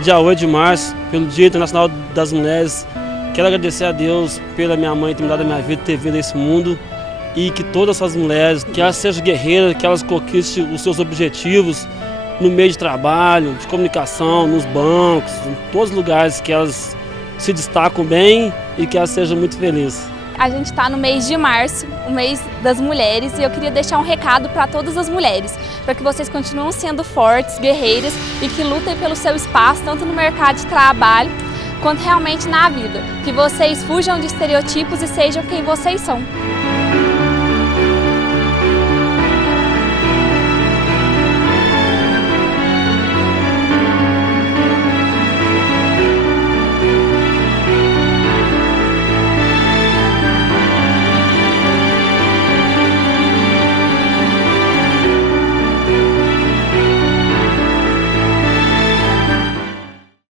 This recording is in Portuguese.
dia 8 de março, pelo Dia Internacional das Mulheres. Quero agradecer a Deus pela minha mãe ter me dado a minha vida, ter vindo a esse mundo. E que todas essas mulheres, que elas sejam guerreiras, que elas conquistem os seus objetivos no meio de trabalho, de comunicação, nos bancos, em todos os lugares que elas se destacam bem e que elas sejam muito felizes. A gente está no mês de março, o mês das mulheres, e eu queria deixar um recado para todas as mulheres, para que vocês continuem sendo fortes, guerreiras e que lutem pelo seu espaço, tanto no mercado de trabalho quanto realmente na vida. Que vocês fujam de estereotipos e sejam quem vocês são.